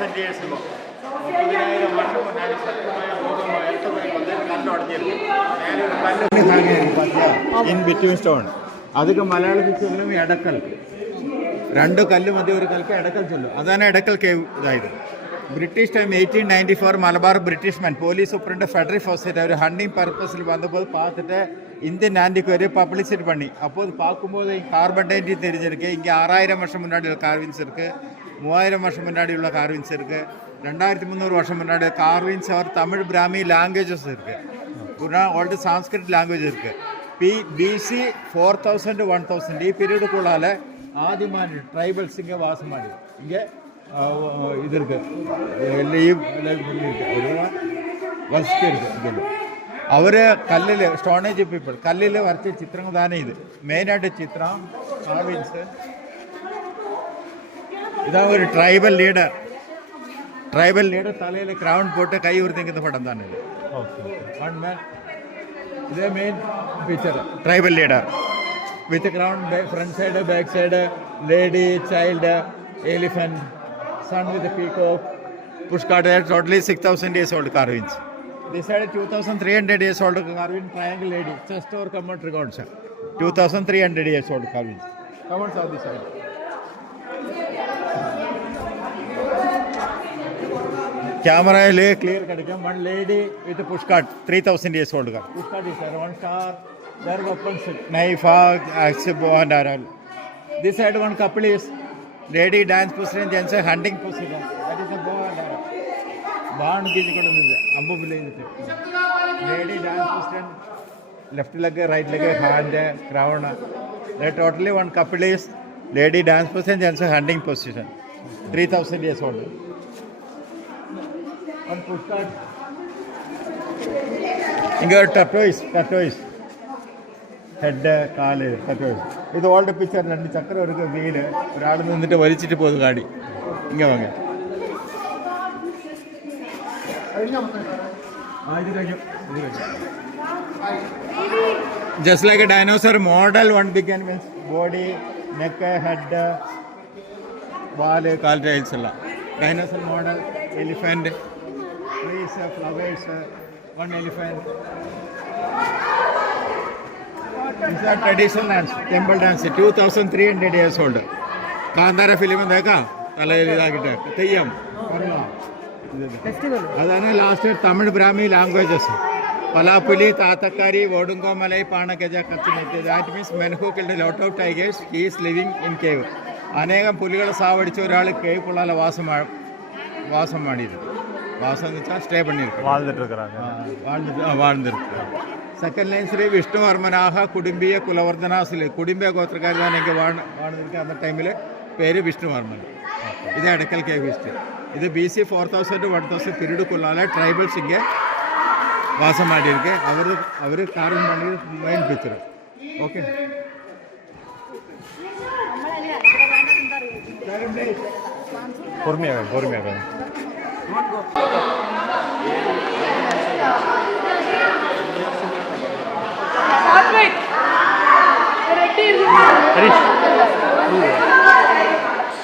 30,000 years ago. 30,000 വർഷം മുന്നാടി ശക്തമായ ഭൂകമ്പം earthquake വന്ന് കല്ല് ഉടഞ്ഞിരുന്നു. മേലൊരു കല്ല് ഹാങ്ങിയായിരുന്നു ഇൻ ബിറ്റ്വീൻ സ്റ്റോൺ. അതൊക്കെ മലയാളത്തിൽ ചൊല്ലും എടക്കൽ. രണ്ട് കല്ല് മതി ഒരു കൽക്ക് എടക്കൽ ചൊല്ലും. അതാണ് എടക്കൽ കേവ് ഇതായത്. ബ്രിട്ടീഷ് ടൈം 1894 മലബാർ ബ്രിട്ടീഷ് മാൻ പോലീസ് സൂപ്രണ്ട് ഫെഡറൽ ഫോസറ്റ് ഒരു ഹണ്ടിങ് പർപ്പസിൽ വന്നപ്പോൾ பார்த்துட்டு இந்தியன் ஆண்டிக்கு ஒரு பப்ளிசிட்டி பண்ணி அப்போது பார்க்கும்போது கார்பன் டேட்டிங் தெரிஞ்சிருக்கு. இங்கே 6000 வருஷம் முன்னாடி உள்ள கார்வின்ஸ் இருக்குது, 3000 வருஷம் முன்னாடி உள்ள கார்வின்ஸ் இருக்குது, 2300 வருஷம் முன்னாடி கார்வின்ஸ் அவர் தமிழ் பிராமி லாங்குவேஜஸ் இருக்குது, ഓൾഡ് സാംസ്കൃത് ലാംഗ്വേജ് இருக்குது. BC 4000 1000 ಈ ಪೀರಿಯಡ್ಕುಳ್ಳಾಲ ಆದಿಮಾನಿ ಟ್ರೈಬಲ್ಸ್ ಹಿಂಗೆ ವಾಸ ಮಾಡಿ ಹಿಂಗೆ இது இருக்குது വസ്തു இருக்குது. അവർ കല്ലിൽ സ്റ്റോണേജ് പീപ്പിൾ കല്ലിൽ വരച്ച ചിത്രങ്ങൾ തന്നെ ഇത് മെയിനായിട്ട് ചിത്രം കാർവിൻസ്. ഇതാ ഒരു ട്രൈബൽ ലീഡർ തലയിൽ ക്രൗൺ പോട്ട് കൈ ഉയർത്തിക്കുന്ന പടം തന്നെ ഇത്. ഇതേ main picture tribal leader with crown front side back side lady child elephant sun with peacock pushcart. Totally 6,000 years old carvings. This side 2,300 years old carving triangle lady chest or come out records 2,300 years old carvings. Come on south this side. Camera le clear kadikam. One lady with a pushcart 3,000 years old car. Pushcart is there. One star their weapons knife axe bow and arrow. This side one couple is lady dance position gents hunting position. That is a bow and arrow. ಬಾಣ್ ಗೀಜಿಕೊಂಡಿದೆ ಅಂಬು ಬಿಲೆ lady dance position left leg right leg hand crown. Totally one couple is lady dance position gents handing position 3,000 years old. One pushcart ഇങ്ങനെ tortoise head കാല് ടട്ടോയ്സ്. ഇത് old picture. രണ്ട് ചക്രം ഒരു വീല് ഒരാൾ നിന്നിട്ട് വലിച്ചിട്ട് പോകുന്നു ഗാഡി ഇങ്ങനെ വാങ്ങ. Just like a dinosaur model, one began with body, neck, head, ball, kaal tails alla. Dinosaur model, elephant, trees, flowers, one elephant. These are traditional dance, temple dance, 2,300 years old. Kandara film देखा तलेली दागिटे തെയ്യം അതാണ് last Tamil Brahmi languages. പലാപ്പുലി താത്തക്കാരി ഓടുങ്കോമലൈ പാണഗജ കച്ചിനെറ്റ്. That means men who killed lot of tigers he is living in cave. അനേകം പുലികളെ സാവടിച്ച ഒരാൾ കേവ് കുള്ളാല വാസം മാടിയത്. വാസം എന്ന് വെച്ചാൽ സ്റ്റേ പണിയിരിക്കും வாழ்ந்துருக்கு. സെക്കൻഡ് ലൈൻസിൽ വിഷ്ണുവർമ്മനാഹ കുടുംബിയ കുലവർദ്ധനാസിൽ കുടുംബിയ ഗോത്രക്കാർ തന്നെ എനിക്ക് வாழ்ந்துருக்கு. അന്ന ടൈമിൽ പേര് വിഷ്ണുവർമ്മൻ. ഇത് എടക്കൽ കേവ് ഹിസ്റ്ററി. இது BC 4,000 to 1,000 பீரியடுக்குள்ளால ட்ரைபல்ஸ் இங்கே வாசம் மாட்டியிருக்கு. அவர் கார்விங் பண்ணி மெயின் பிக்சர். ஓகே பொறுமையாக ஹரிஷ்